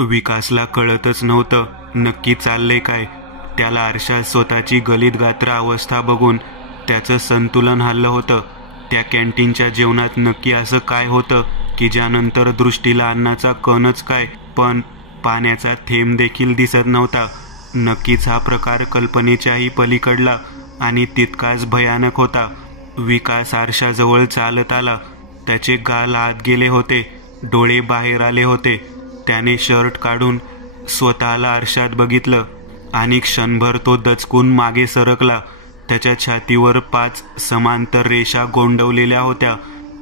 विकासला कळतच नव्हतं नक्की चालले काय. त्याला आरशात स्वतःची गलित गात्र अवस्था बघून त्याचं संतुलन हल्लं होतं. त्या कॅन्टीनच्या जेवणात नक्की असं काय होतं की ज्यानंतर दृष्टीला अन्नाचा कणच काय पण पाण्याचा थेंब देखील दिसत नव्हता. नक्कीच हा प्रकार कल्पनेच्याही पलीकडला आणि तितकाच भयानक होता. विकास आरशाजवळ चालत आला. त्याचे गाल आत गेले होते, डोळे बाहेर आले होते. त्याने शर्ट काढून स्वतःला आरशात बघितलं आणि क्षणभर तो दचकून मागे सरकला. त्याच्या छातीवर 5 समांतर रेषा गोंडवलेल्या होत्या.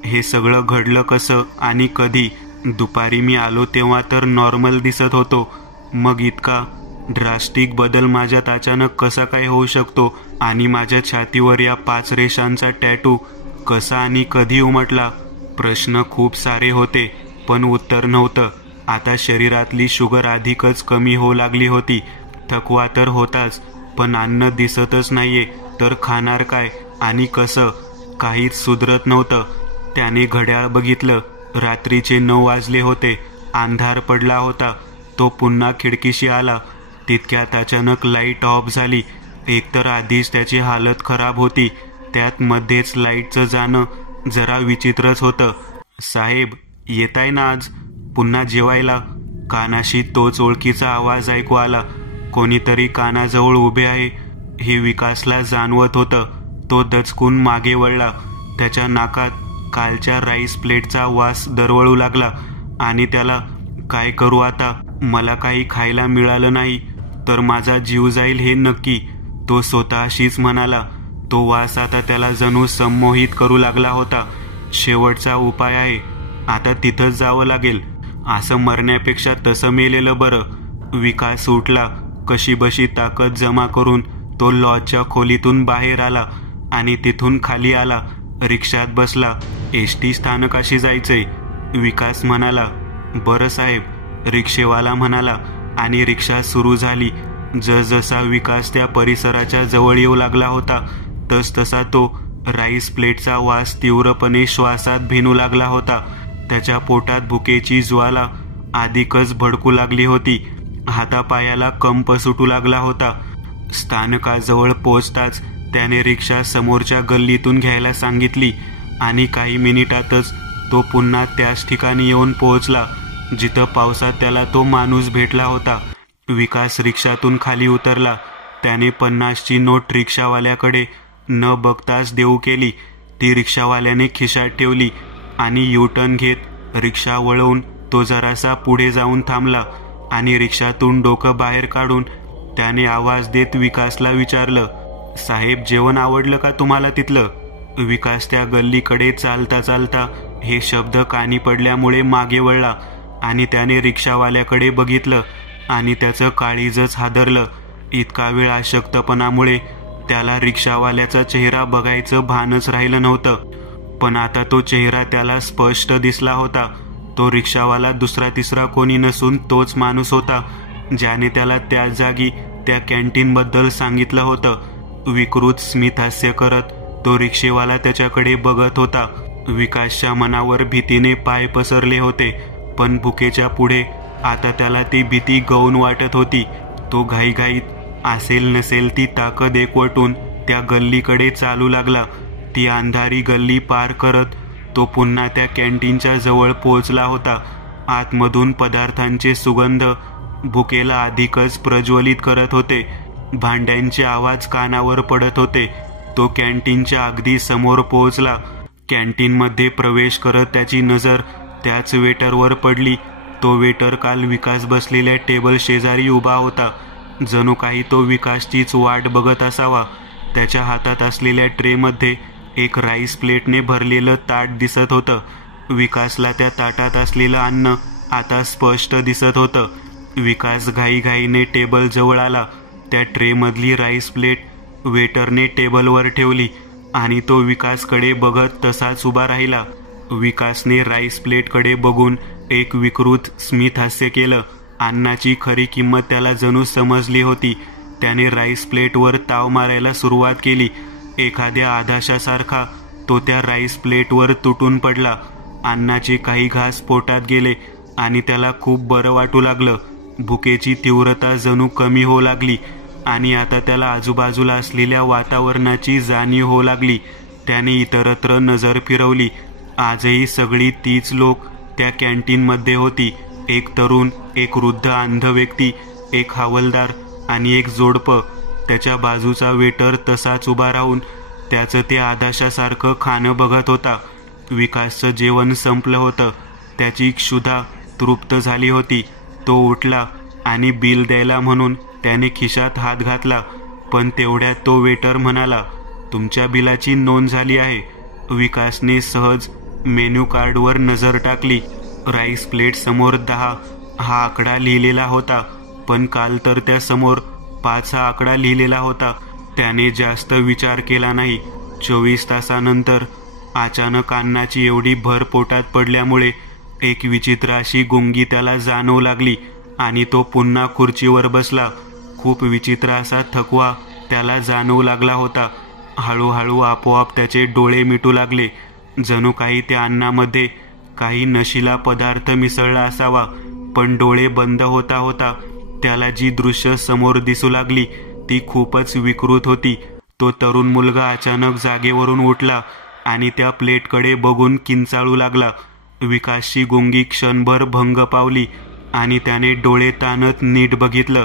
हे सगळं घडलं कसं आणि कधी? दुपारी मी आलो तेव्हा तर नॉर्मल दिसत होतो, मग इतका ड्रास्टिक बदल माझ्यात अचानक कसा काय होऊ शकतो? आणि माझ्या छातीवर या 5 रेषांचा टॅटू कसा आणि कधी उमटला? प्रश्न खूप सारे होते पण उत्तर नव्हतं. आता शरीरातली शुगर अधिकच कमी होऊ लागली होती. थकवा तर होताच, पण अन्न दिसतच नाहीये तर खाणार काय आणि कसं? काहीच सुधरत नव्हतं. त्याने घड्याळ बघितलं. रात्रीचे 9 वाजले होते. अंधार पडला होता. तो पुन्हा खिडकीशी आला. तितक्यात अचानक लाईट ऑफ झाली. एकतर आधीच त्याची हालत खराब होती, त्यात मध्येच लाईटचं जाणं जरा विचित्रच होतं. साहेब येताय ना आज पुन्हा जेवायला? कानाशी तोच ओळखीचा आवाज ऐकू आला. कोणीतरी कानाजवळ उभे आहे हे विकासला जाणवत होतं. तो दचकून मागे वळला. त्याच्या नाकात कालच्या राईस प्लेटचा वास दरवळू लागला आणि त्याला काय करू आता? मला काही खायला मिळालं नाही तर माझा जीव जाईल हे नक्की, तो स्वतःशीच म्हणाला. तो वास आता त्याला जणू संमोहित करू लागला होता. शेवटचा उपाय आहे, आता तिथंच जावं लागेल. असं मरण्यापेक्षा तसं मेलेलं बरं. विकास उठला. कशीबशी ताकद जमा करून तो लॉजच्या खोलीतून बाहेर आला आणि तिथून खाली आला. रिक्षात बसला. एसटी स्थानकाशी जायचंय, विकास म्हणाला. बरं साहेब, रिक्षेवाला म्हणाला आणि रिक्षा सुरू झाली. जसजसा विकास त्या परिसराच्या जवळ येऊ लागला होता तसतसा तो राईस प्लेटचा वास तीव्रपणे श्वासात भिनू लागला होता. त्याच्या पोटात भुकेची ज्वाला अधिकच भडकू लागली होती. हातापायाला कंप सुटू लागला होता. स्थानकाजवळ पोहोचताच त्याने रिक्षा समोरच्या गल्लीतून घ्यायला सांगितली आणि काही मिनिटातच तो पुन्हा त्याच ठिकाणी येऊन पोहोचला जिथं पावसात त्याला तो माणूस भेटला होता. विकास रिक्षातून खाली उतरला. त्याने 50ची नोट रिक्षावाल्याकडे न बघताच देऊ केली. ती रिक्षावाल्याने खिशात ठेवली आणि युटर्न घेत रिक्षा वळवून तो जरासा पुढे जाऊन थांबला आणि रिक्षातून डोकं बाहेर काढून त्याने आवाज देत विकासला विचारलं, साहेब जेवण आवडलं का तुम्हाला तिथलं? विकास त्या गल्लीकडे चालता चालता हे शब्द कानी पडल्यामुळे मागे वळला आणि त्याने रिक्षावाल्याकडे बघितलं आणि त्याचं काळीजच हादरलं. इतका वेळ अशक्तपणामुळे त्याला रिक्षावाल्याचा चेहरा बघायचं भानच राहिलं नव्हतं, पण आता तो चेहरा त्याला स्पष्ट दिसला होता. तो रिक्षावाला दुसरा तिसरा कोणी नसून तोच माणूस होता ज्याने त्याला त्याच जागी त्या कॅन्टीनबद्दल सांगितलं होतं. विकृत स्मितहास्य करत तो रिक्षेवाला त्याच्याकडे बघत होता. विकासच्या मनावर भीतीने पाय पसरले होते, पण भुकेच्या पुढे आता त्याला ती भीती गौण वाटत होती. तो घाईघाईत असेल नसेल ती ताकद एकवटून त्या गल्लीकडे चालू लागला. ती अंधारी गल्ली पार करत तो पुन्हा त्या कॅन्टीनच्या जवळ पोहोचला होता. आतमधून पदार्थांचे सुगंध भुकेला अधिकच प्रज्वलित करत होते. भांड्यांचे आवाज कानावर पडत होते. तो कॅन्टीनच्या अगदी समोर पोहोचला. कॅन्टीनमध्ये प्रवेश करत त्याची नजर त्याच वेटरवर पडली. तो वेटर काल विकास बसलेल्या टेबल शेजारी उभा होता. जणू काही तो विकासचीच वाट बघत असावा. त्याच्या हातात असलेल्या ट्रेमध्ये एक राईस प्लेटने भरलेलं ताट दिसत होतं. विकासला त्या ताटात असलेलं अन्न आता स्पष्ट दिसत होतं. विकास घाईघाईने टेबल जवळ आला. त्या ट्रेमधली राईस प्लेट वेटरने टेबलवर ठेवली आणि तो विकासकडे बघत तसाच उभा राहिला. विकासने राईस प्लेटकडे बघून एक विकृत स्मितहास्य केलं. अन्नाची खरी किंमत त्याला जणू समजली होती. त्याने राईस प्लेटवर ताव मारायला सुरुवात केली. एखाद्या आधाशासारखा तो त्या राईस प्लेटवर तुटून पडला. अन्नाचे काही घास पोटात गेले आणि त्याला खूप बरं वाटू लागलं. भुकेची तीव्रता जणू कमी होऊ लागली आणि आता त्याला आजूबाजूला असलेल्या वातावरणाची जाणीव होऊ लागली. त्याने इतरत्र नजर फिरवली. आजही सगळी तीच लोक त्या कॅन्टीनमध्ये होती. एक तरुण, एक वृद्ध अंध व्यक्ती, एक हवालदार आणि एक जोडपं. त्याच्या बाजूचा वेटर तसाच उभा राहून त्याचं ते आदाशासारखं खाणं बघत होता. विकासचं जेवण संपलं होतं. त्याची क्षुधा तृप्त झाली होती. तो उठला आणि बिल द्यायला म्हणून त्याने खिशात हात घातला. पण तेवढ्यात तो वेटर म्हणाला, तुमच्या बिलाची नोंद झाली आहे. विकासने सहज मेन्यू कार्डवर नजर टाकली. राईस प्लेट समोर 10 हा आकडा लिहिलेला होता, पण काल तर त्या समोर 5 हा आकडा लिहिलेला होता. त्याने जास्त विचार केला नाही. 24 तासानंतर अचानक अन्नाची एवढी भर पोटात पडल्यामुळे एक विचित्र अशी गुंगी त्याला जाणवू लागली आणि तो पुन्हा खुर्चीवर बसला. खूप विचित्र असा थकवा त्याला जाणवू लागला होता. हळूहळू आपोआप त्याचे डोळे मिटू लागले. जणू काही त्या अन्नामध्ये काही नशिला पदार्थ मिसळला असावा. पण डोळे बंद होता होता त्याला जी दृश्य समोर दिसू लागली ती खूपच विकृत होती. तो तरुण मुलगा अचानक जागेवरून उठला आणि त्या प्लेटकडे बघून किंचाळू लागला. विकासची गुंगी क्षणभर भंग पावली आणि त्याने डोळे ताणत नीट बघितलं.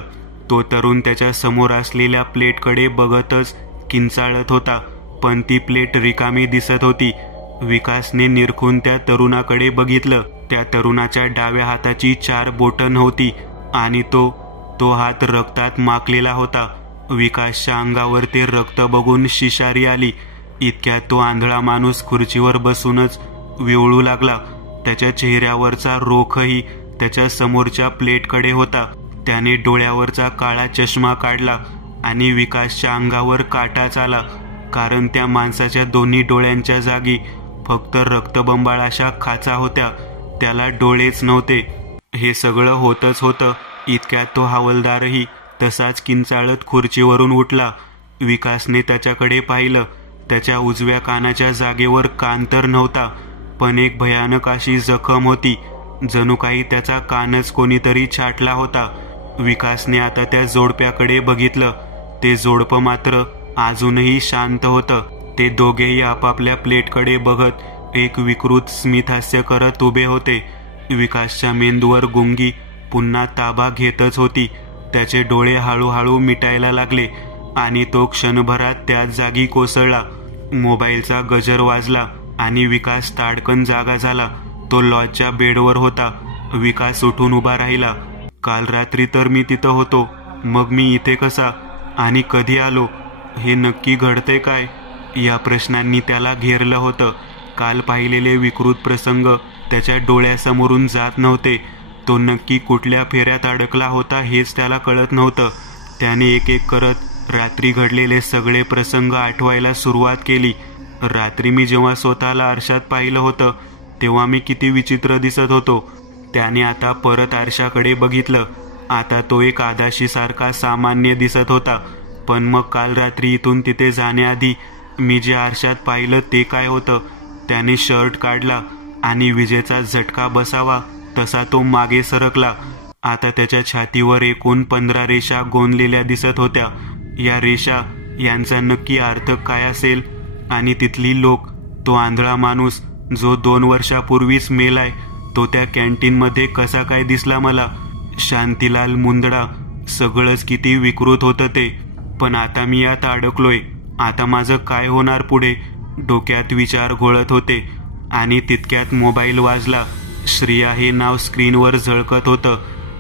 तो तरुण त्याच्या समोर असलेल्या प्लेटकडे बघतच किंचाळत होता, पण ती प्लेट रिकामी दिसत होती. विकासने निरखून त्या तरुणाकडे बघितलं. त्या तरुणाच्या डाव्या हाताची 4 बोटं नव्हती आणि तो हात रक्तात माखलेला होता. विकासच्या अंगावर ते रक्त बघून शिशारी आली. इतक्यात तो आंधळा माणूस खुर्चीवर बसूनच विवळू लागला. त्याच्या चेहऱ्यावरचा रोखही त्याच्या समोरच्या प्लेटकडे होता. त्याने डोळ्यावरचा काळा चष्मा काढला आणि विकासच्या अंगावर काटाच आला, कारण त्या माणसाच्या दोन्ही डोळ्यांच्या जागी फक्त रक्तबंबाळ अशा खाचा होत्या. त्याला डोळेच नव्हते. हे सगळं होतच होतं. इतक्यात तो हवालदारही तसाच किंचाळत खुर्चीवरून उठला. विकासने त्याच्याकडे पाहिलं. त्याच्या उजव्या कानाच्या जागेवर कान तर नव्हता, पण एक भयानक अशी जखम होती. जणू काही त्याचा कानच कोणीतरी छाटला होता. विकासने आता त्या जोडप्याकडे बघितलं. ते जोडपं मात्र अजूनही शांत होतं. ते दोघेही आपापल्या प्लेटकडे बघत एक विकृत स्मितहास्य करत उभे होते. विकासच्या मेंदूवर गुंगी पुन्हा ताबा घेतच होती. त्याचे डोळे हळूहळू मिटायला लागले आणि तो क्षणभरात त्याच जागी कोसळला. मोबाईलचा गजर वाजला आणि विकास ताडकन जागा झाला. तो लॉजच्या बेडवर होता. विकास उठून उभा राहिला. काल रात्री तर मी तिथं होतो, मग मी इथे कसा आणि कधी आलो? हे नक्की घडतंय काय? या प्रश्नांनी त्याला घेरलं होतं. काल पाहिलेले विकृत प्रसंग त्याच्या डोळ्यासमोरून जात नव्हते. तो नक्की कुठल्या फेऱ्यात अडकला होता हेच त्याला कळत नव्हतं. त्याने एक एक करत रात्री घडलेले सगळे प्रसंग आठवायला सुरुवात केली. रात्री मी जेव्हा स्वतःला आरशात पाहिलं होतं तेव्हा मी किती विचित्र दिसत होतो. त्याने आता परत आरशाकडे बघितलं. आता तो एक आदाशीसारखा सामान्य दिसत होता. पण मग काल रात्री इथून तिथे जाण्याआधी मी जे आरशात पाहिलं ते काय होतं? त्याने शर्ट काढला आणि विजेचा झटका बसावा तसा तो मागे सरकला. आता त्याच्या छातीवर एकूण 15 रेषा गोंदलेल्या दिसत होत्या. या रेषा यांचा नक्की अर्थ काय असेल? आणि तिथली लोक, तो आंधळा माणूस जो 2 वर्षापूर्वीच मेलाय, तो त्या कॅन्टीनमध्ये कसा काय दिसला मला? शांतीलाल मुंदडा, सगळंच किती विकृत होतं ते. पण आता मी यात अडकलोय. आता माझं काय होणार पुढे? डोक्यात विचार घोळत होते आणि तितक्यात मोबाईल वाजला. श्रिया हे नाव स्क्रीनवर झळकत होतं.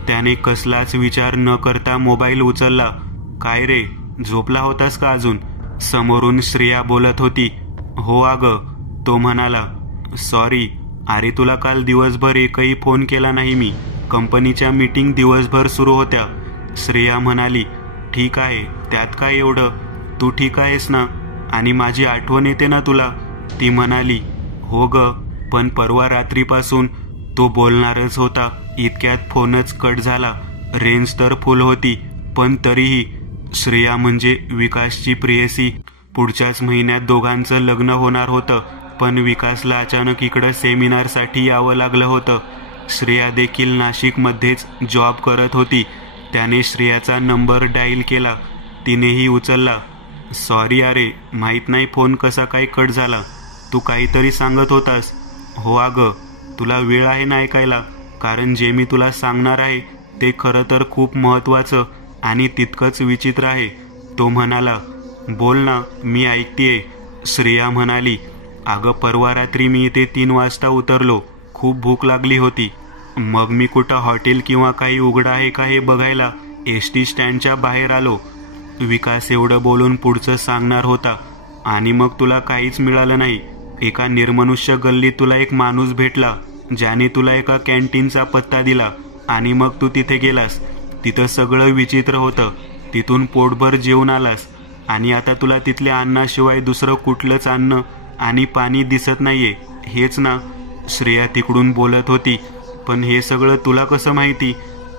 त्याने कसलाच विचार न करता मोबाईल उचलला. काय रे, झोपला होतास का अजून? समोरून श्रिया बोलत होती. हो अगं, तो म्हणाला. सॉरी, अरे तुला काल दिवसभर एकही फोन केला नाही मी. कंपनीच्या मीटिंग दिवसभर सुरू होत्या. श्रेया म्हणाली. ठीक आहे, त्यात काय एवढं? तू ठीक आहेस ना? आणि माझी आठवण येते ना तुला? ती म्हणाली. हो ग, पण परवा रात्रीपासून तो बोलणारच होता. इतक्यात फोनच कट झाला. रेंज तर फुल होती, पण तरीही. श्रेया म्हणजे विकासची प्रेयसी. पुढच्याच महिन्यात दोघांचं लग्न होणार होतं, पण विकासला अचानक इकडं सेमिनारसाठी यावं लागलं होतं. श्रेया देखील नाशिकमध्येच जॉब करत होती. त्याने श्रेयाचा नंबर डायल केला. तिनेही उचलला. सॉरी अरे, माहीत नाही फोन कसा काय कट झाला. तू काहीतरी सांगत होतास. हो अगं, तुला वेळ आहे ना ऐकायला? कारण जे मी तुला सांगणार आहे ते खरं तर खूप महत्त्वाचं आणि तितकंच विचित्र आहे. तो म्हणाला. बोल ना, मी ऐकतेय. श्रेया म्हणाली. अगं, परवा रात्री मी इथे 3 वाजता उतरलो. खूप भूक लागली होती. मग मी कुठं हॉटेल किंवा काही उघडं आहे का हे बघायला एसटी स्टँडच्या बाहेर आलो. विकास एवढं बोलून पुढचं सांगणार होता. आणि मग तुला काहीच मिळालं नाही. एका निर्मनुष्य गल्लीत तुला एक माणूस भेटला ज्याने तुला एका कॅन्टीनचा पत्ता दिला आणि मग तू तिथे गेलास. तिथं सगळं विचित्र होतं. तिथून पोटभर जेवून आलास आणि आता तुला तिथल्या अन्नाशिवाय दुसरं कुठलंच अन्न आणि पाणी दिसत नाहीये, हेच ना? श्रेया तिकडून बोलत होती. पण हे सगळं तुला कसं माहिती?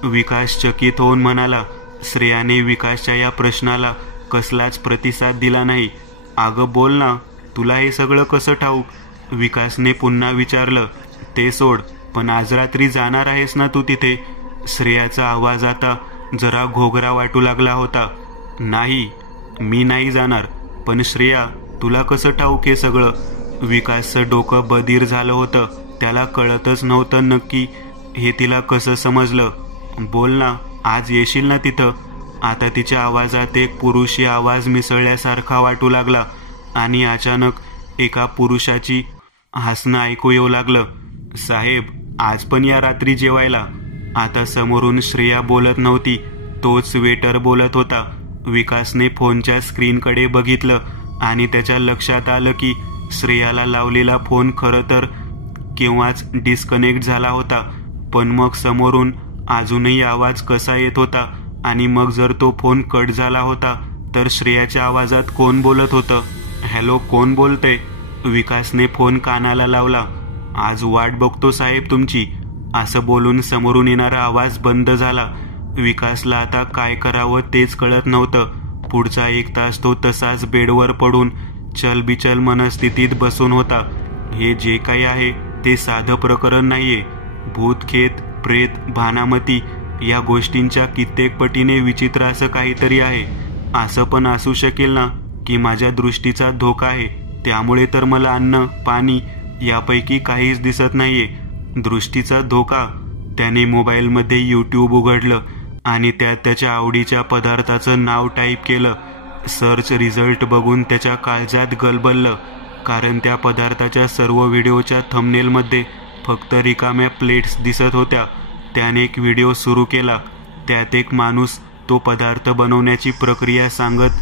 विकास चकित होऊन म्हणाला. श्रेयाने विकासच्या या प्रश्नाला कसलाच प्रतिसाद दिला नाही. अगं बोल ना, तुला हे सगळं कसं ठाऊक? विकासने पुन्हा विचारलं. ते सोड, पण आज रात्री जाणार आहेस ना तू तिथे? श्रेयाचा आवाज आता जरा घोगरा वाटू लागला होता. नाही, मी नाही जाणार. पण श्रेया, तुला कसं ठाऊक हे सगळं? विकासचं डोकं बधीर झालं होतं. त्याला कळतच नव्हतं नक्की हे तिला कसं समजलं. बोल ना, आज येशील ना तिथं? आता तिच्या आवाजात एक पुरुषी आवाज मिसळल्यासारखा वाटू लागला आणि अचानक एका पुरुषाची हसणं ऐकू येऊ लागलं. साहेब, आज पण या रात्री जेवायला? आता समोरून श्रेया बोलत नव्हती, तोच वेटर बोलत होता. विकासने फोनच्या स्क्रीनकडे बघितलं आणि त्याच्या लक्षात आलं की श्रेयाला लावलेला फोन खरं तर केव्हाच डिस्कनेक्ट झाला होता. पण मग समोरून अजूनही आवाज कसा येत होता? आणि मग जर तो फोन कट झाला होता तर श्रेयाच्या आवाजात कोण बोलत होतं? हॅलो, कोण बोलतंय? विकासने फोन कानाला लावला. आज वाट बघतो साहेब तुमची, असं बोलून समोरून येणारा आवाज बंद झाला. विकासला आता काय करावं तेच कळत नव्हतं. पुढचा 1 तास तो तसाच बेडवर पडून चलबिचल मनस्थितीत बसून होता. हे जे काही आहे ते साधं प्रकरण नाहीये. भूतखेत, प्रेत, भानामती या गोष्टींच्या कित्येक पटीने विचित्र असं काहीतरी आहे. असं पण असू शकेल ना की माझ्या दृष्टीचा धोका आहे, त्यामुळे तर मला अन्न, पाणी यापैकी काहीच दिसत नाहीये. दृष्टीचा धोका? त्याने मोबाईलमध्ये यूट्यूब उघडलं आणि त्यात त्याच्या आवडीच्या पदार्थाचं नाव टाईप केलं. सर्च रिझल्ट बघून त्याच्या काळजात गलबललं, कारण त्या पदार्थाच्या सर्व व्हिडिओच्या थंबनेलमध्ये फक्त रिकाम्या प्लेट्स दिसत होत्या. त्याने एक व्हिडिओ सुरू केला. त्यात एक माणूस तो पदार्थ बनवण्याची प्रक्रिया सांगत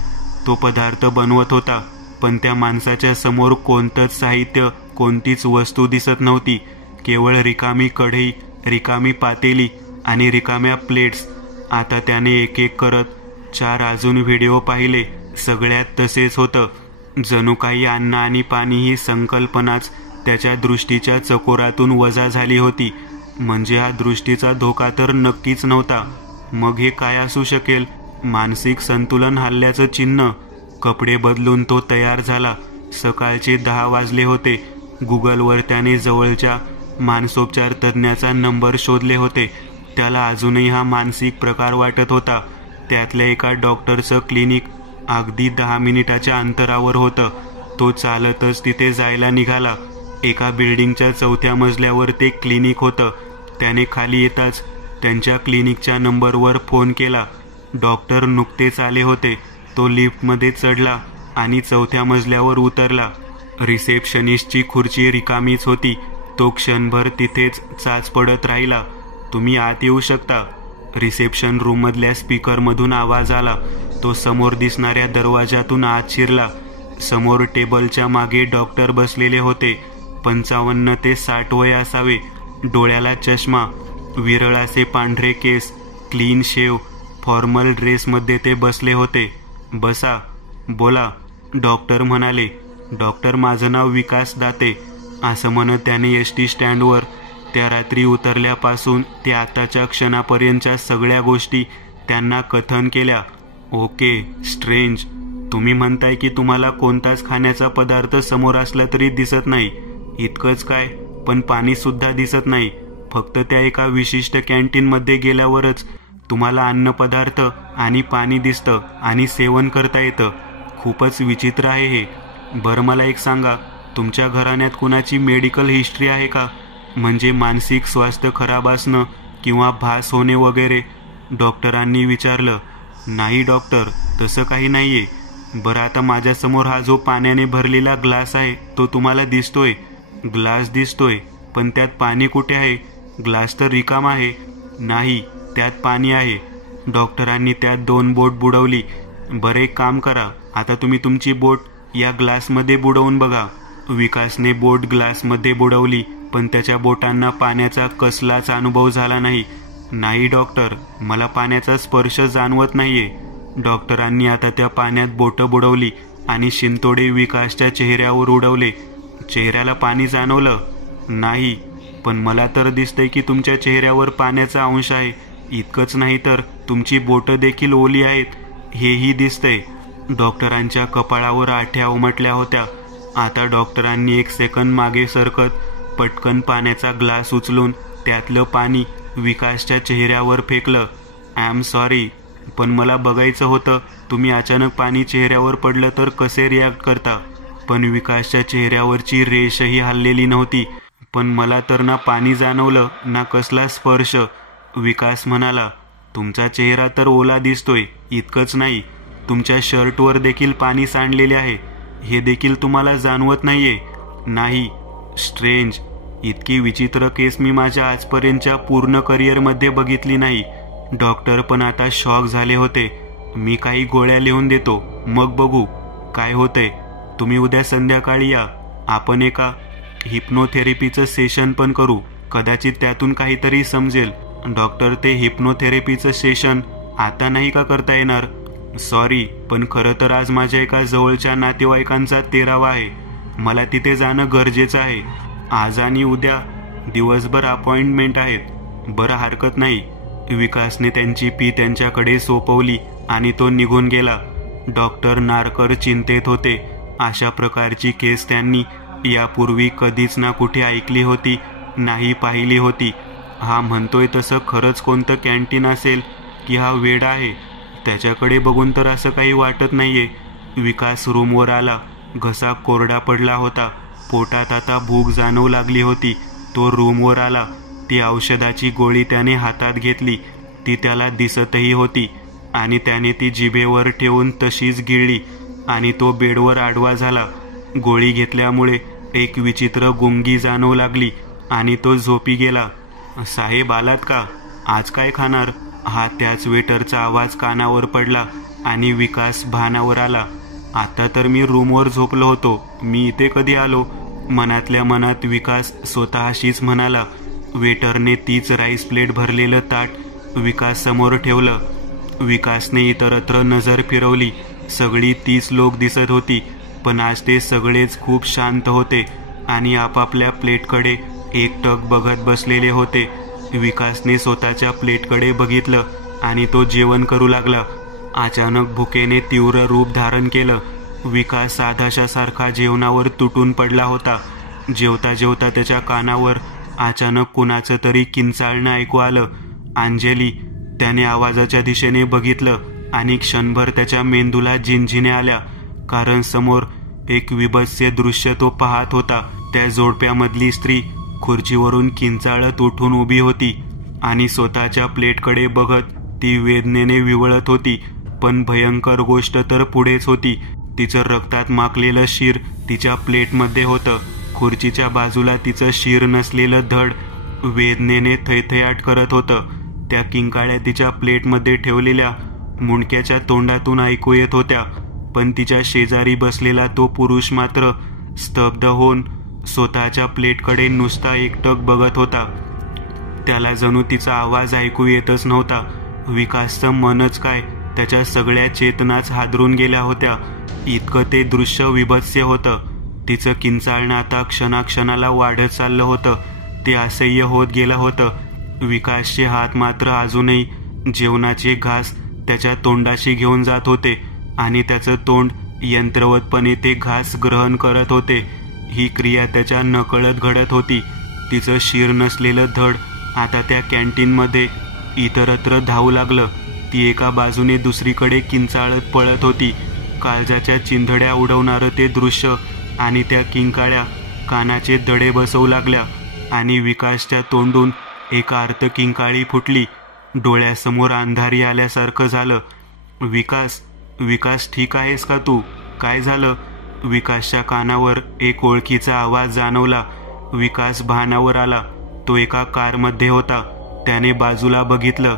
तो पदार्थ बनवत होता. पण त्या माणसाच्या समोर कोणतंच साहित्य, कोणतीच वस्तू दिसत नव्हती. केवळ रिकामी कढई, रिकामी पातेली आणि रिकाम्या प्लेट्स. आता त्याने एक एक करत 4 अजून व्हिडिओ पाहिले. सगळ्यात तसेच होतं. जणू काही अन्न आणि पाणी ही संकल्पनाच त्याच्या दृष्टीच्या चकोरातून वजा झाली होती. म्हणजे हा दृष्टीचा धोका तर नक्कीच नव्हता. मग हे काय असू शकेल? मानसिक संतुलन हल्ल्याचं चिन्ह. कपडे बदलून तो तयार झाला. सकाळचे 10 वाजले होते. गुगलवर त्याने जवळच्या मानसोपचार तज्ज्ञाचा नंबर शोधले होते. त्याला अजूनही हा मानसिक प्रकार वाटत होता. त्यातल्या एका डॉक्टरचं क्लिनिक अगदी 10 मिनिटाच्या अंतरावर होतं. तो चालतच तिथे जायला निघाला. एका बिल्डिंगच्या 4थ्या मजल्यावर ते क्लिनिक होतं. त्याने खाली येताच त्यांच्या क्लिनिकच्या नंबरवर फोन केला. डॉक्टर नुकतेच आले होते. तो लिफ्टमध्ये चढला आणि 4थ्या मजल्यावर उतरला. रिसेप्शनिस्टची खुर्ची रिकामीच होती. तो क्षणभर तिथेच चाच पडत राहिला. तुम्ही आत येऊ शकता. रिसेप्शन रूममधल्या स्पीकरमधून आवाज आला. तो समोर दिसणाऱ्या दरवाजातून आत शिरला. समोर टेबलच्या मागे डॉक्टर बसलेले होते. 55 ते 60 वय असावे. डोळ्याला चष्मा, विरळ असे पांढरे केस, क्लीन शेव, फॉर्मल ड्रेसमध्ये ते बसले होते. बसा, बोला, डॉक्टर म्हणाले. डॉक्टर, माझं नाव विकास दाते, असं म्हणत त्याने एसटी स्टँडवर त्या रात्री उतरल्यापासून ते आताच्या क्षणापर्यंतच्या सगळ्या गोष्टी त्यांना कथन केल्या. Okay, strange. तुम्ही म्हणताय की तुम्हाला कोणताच खाण्याचा पदार्थ समोर असला तरी दिसत नाही. इतकंच काय, पण पाणी सुद्धा दिसत नाही. फक्त त्या एका विशिष्ट कॅन्टीनमध्ये गेल्यावरच तुम्हाला अन्नपदार्थ आणि पाणी दिसतं आणि सेवन करता येतं. खूपच विचित्र आहे हे. बरं मला एक सांगा, तुमच्या घराण्यात कुणाची मेडिकल हिस्ट्री आहे का? म्हणजे मानसिक स्वास्थ्य खराब असणं किंवा भास होणे वगैरे. डॉक्टरांनी विचारलं. नाही डॉक्टर, तसं काही नाहीये. बरं आता माझ्यासमोर हा जो पाण्याने भरलेला ग्लास आहे तो तुम्हाला दिसतोय? ग्लास दिसतोय, पण त्यात पाणी कुठे आहे? ग्लास तर रिकामा आहे. नाही, त्यात पाणी आहे. डॉक्टरांनी त्यात 2 बोट बुडवली. बरं एक काम करा, आता तुम्ही तुमची बोट या ग्लासमध्ये बुडवून बघा. विकासने बोट ग्लासमध्ये बुडवली, पण त्याच्या बोटांना पाण्याचा कसलाच अनुभव झाला नाही. नाही डॉक्टर, मला पाण्याचा स्पर्श जाणवत नाहीये. डॉक्टरांनी आता त्या पाण्यात बोटं बुडवली आणि शिंतोडे विकासच्या चेहऱ्यावर उडवले. चेहऱ्याला पाणी जाणवलं? नाही, पण मला तर दिसतंय की तुमच्या चेहऱ्यावर पाण्याचा अंश आहे. इतकंच नाही तर तुमची बोटं देखील ओली आहेत, हेही दिसतंय. डॉक्टरांच्या कपाळावर आठ्या उमटल्या होत्या. आता डॉक्टरांनी 1 सेकंद मागे सरकत पटकन पाण्याचा ग्लास उचलून त्यातलं पाणी विकासच्या चेहऱ्यावर फेकलं. आय एम सॉरी, पण मला बघायचं होतं तुम्ही अचानक पाणी चेहऱ्यावर पडलं तर कसे रिॲक्ट करता. पण विकासच्या चेहऱ्यावरची रेषही हललेली नव्हती. पण मला तर ना पाणी जाणवलं ना कसला स्पर्श. विकास म्हणाला, तुमचा चेहरा तर ओला दिसतोय. इतकंच नाही, तुमच्या शर्टवर देखील पाणी सांडलेले आहे. हे देखील तुम्हाला जाणवत नाहीये? नाही. स्ट्रेंज. इतकी विचित्र केस मी माझ्या आजपर्यंतच्या पूर्ण करिअरमध्ये बघितली नाही. डॉक्टर पण आता शॉक झाले होते. मी काही गोळ्या लिहून देतो, मग बघू काय होतंय. तुम्ही उद्या संध्याकाळी या. आपण एका हिप्नोथेरपीचं सेशन पण करू. कदाचित त्यातून काहीतरी समजेल. डॉक्टर, ते हिप्नोथेरपीचं सेशन आता नाही का करता येणार? सॉरी, पण खरं तर आज माझ्या एका जवळच्या नातेवाईकांचा 13वा आहे. मला तिथे जाणं गरजेचं आहे. आज आणि उद्या दिवसभर अपॉइंटमेंट आहेत. बरं हरकत नाही. विकासने त्यांची फी त्यांच्याकडे सोपवली आणि तो निघून गेला. डॉक्टर नारकर चिंतेत होते. अशा प्रकारची केस त्यांनी यापूर्वी कधीच ना कुठे ऐकली होती, नाही पाहिली होती. हा म्हणतोय तसं खरंच कोणतं कॅन्टीन असेल की हा वेडा आहे? त्याच्याकडे बघून तर असं काही वाटत नाहीये. विकास रूमवर आला. घसा कोरडा पडला होता. पोटात आता भूक जाणवू लागली होती. तो रूमवर आला. ती औषधाची गोळी त्याने हातात घेतली. ती त्याला दिसतही होती आणि त्याने ती जिभेवर ठेवून तशीच गिळली आणि तो बेडवर आडवा झाला. गोळी घेतल्यामुळे एक विचित्र गुंगी जाणवू लागली आणि तो झोपी गेला. साहेब आलात का? आज काय खाणार? हा त्याच वेटरचा आवाज कानावर पडला आणि विकास भानावर आला. आता तर मी रूमवर झोपलो होतो. मी इथे कधी आलो? मनातल्या मनात विकास स्वतःशीच म्हणाला. वेटरने तीच राईस प्लेट भरलेलं ताट विकास समोर ठेवलं. विकासने इतरत्र नजर फिरवली. सगळी 30 लोक दिसत होती, पण आज ते सगळेच खूप शांत होते आणि आपापल्या प्लेटकडे एकटक बघत बसलेले होते. विकासने स्वतःच्या प्लेटकडे बघितलं आणि तो जेवण करू लागला. अचानक भुकेने तीव्र रूप धारण केलं. विकास साधाशासारखा जेवणावर तुटून पडला होता. जेवता जेवता त्याच्या कानावर अचानक कुणाचं तरी किंचाळणं ऐकू आलं. अंजली. त्याने आवाजाच्या दिशेने बघितलं आणि क्षणभर त्याच्या मेंदूला झिंझिण्या आल्या, कारण समोर एक विभत्स्य दृश्य तो पाहत होता. त्या जोडप्यामधली स्त्री खुर्चीवरून किंचाळत उठून उभी होती आणि स्वतःच्या प्लेटकडे बघत ती वेदनेने विवळत होती. पण भयंकर गोष्ट तर पुढेच होती. तिचं रक्तात माखलेलं शिर तिच्या प्लेटमध्ये होतं. खुर्चीच्या बाजूला तिचं शिर नसलेलं धड वेदनेने थैथयाट करत होतं. त्या किंकाळ्या तिच्या प्लेटमध्ये ठेवलेल्या मुंडक्याच्या तोंडातून ऐकू येत होत्या. पण तिच्या शेजारी बसलेला तो पुरुष मात्र स्तब्ध होऊन स्वतःच्या प्लेटकडे नुसता एकटक बघत होता. त्याला जणू तिचा आवाज ऐकू येतच नव्हता. विकासचं मनच काय, त्याच्या सगळ्या चेतनाच हादरून गेल्या होत्या. इतकं ते दृश्य विभत्स्य होतं. तिचं किंचाळणं आता क्षणाक्षणाला वाढत चाललं होतं. ते असह्य होत गेलं होतं. विकासचे हात मात्र अजूनही जेवणाचे घास त्याच्या तोंडाशी घेऊन जात होते आणि त्याचं तोंड यंत्रवतपणे ते घास ग्रहण करत होते. ही क्रिया त्याच्या नकळत घडत होती. तिचं शिर नसलेलं धड आता त्या कॅन्टीनमध्ये इतरत्र धावू लागलं. ती एका बाजूने दुसरीकडे किंचाळत पळत होती. काळजाच्या चिंधड्या उडवणारं ते दृश्य आणि त्या किंकाळ्या कानाचे दडे बसवू लागल्या आणि विकासच्या तोंडून एका अर्थ किंकाळी फुटली. डोळ्यासमोर अंधारी आल्यासारखं झालं. विकास, विकास ठीक आहेस का तू? काय झालं? विकासच्या कानावर एक ओळखीचा आवाज जाणवला. विकास भानावर आला. तो एका कारमध्ये होता. त्याने बाजूला बघितलं.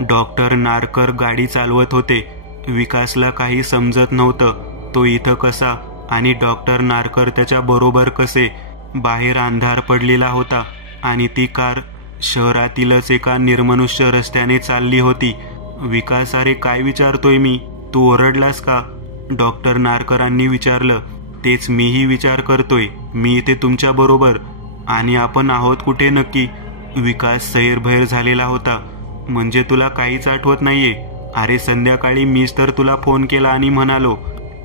डॉक्टर नारकर गाडी चालवत होते. विकासला काही समजत नव्हतं. तो इथं कसा आणि डॉक्टर नारकर त्याच्या बरोबर कसे? बाहेर अंधार पडलेला होता आणि ती कार शहरातीलच एका निर्मनुष्य रस्त्याने चालली होती. विकास, अरे काय विचारतोय मी? तू ओरडलास का? डॉक्टर नारकरांनी विचारलं. तेच मीही विचार करतोय. मी इथे तुमच्या बरोबर. आणि आपण आहोत कुठे नक्की? विकास सैरभैर झालेला होता. म्हणजे तुला काहीच आठवत नाहीये? अरे संध्याकाळी मीच तर तुला फोन केला आणि म्हणालो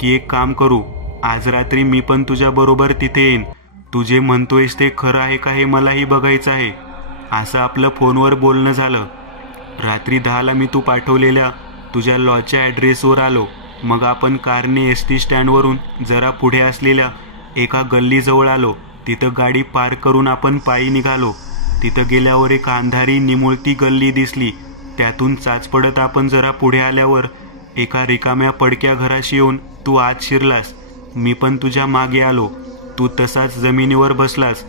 की एक काम करू, आज रात्री मी पण तुझ्या बरोबर तिथे येईन. तू जे म्हणतोयस ते खरं आहे का हे मलाही बघायचं आहे. असं आपलं फोनवर बोलणं झालं. रात्री 10ला मी तू पाठवलेल्या तुझ्या लॉजच्या ॲड्रेसवर आलो. मग आपण कारने एसटी स्टँडवरून जरा पुढे असलेल्या एका गल्लीजवळ आलो. तिथं गाडी पार्क करून आपण पायी निघालो. तिथं गेल्यावर एक अंधारी निमुळती गल्ली दिसली. त्यातून चाच पडत आपण जरा पुढे आल्यावर एका रिकाम्या पडक्या घराशी येऊन तू आत शिरलास. मी पण तुझ्या मागे आलो. तू तसाच जमिनीवर बसलास.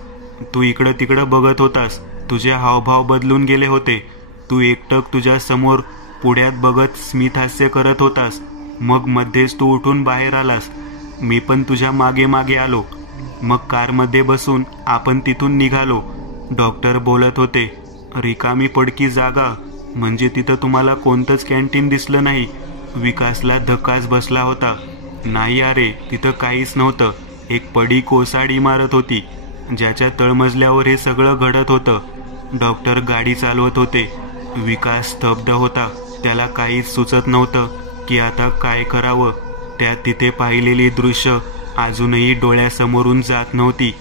तू इकडं तिकडं बघत होतास. तुझे हावभाव बदलून गेले होते. तू एकटक तुझ्या समोर पुढ्यात बघत स्मितहास्य करत होतास. मग मध्येच तू उठून बाहेर आलास. मी पण तुझ्या मागे मागे आलो. मग कारमध्ये बसून आपण तिथून निघालो. डॉक्टर बोलत होते. रिकामी पडकी जागा म्हणजे तिथं तुम्हाला कोणतंच कॅन्टीन दिसलं नाही? विकासला धक्काच बसला होता. नाही अरे, तिथं काहीच नव्हतं. एक पडीक ओसाड इमारत होती ज्याच्या तळमजल्यावर हे सगळं घडत होतं. डॉक्टर गाडी चालवत होते. विकास स्तब्ध होता. त्याला काहीच सुचत नव्हतं की आता काय करावं. त्या तिथे पाहिलेली दृश्य अजूनही डोळ्यासमोरून जात नव्हती.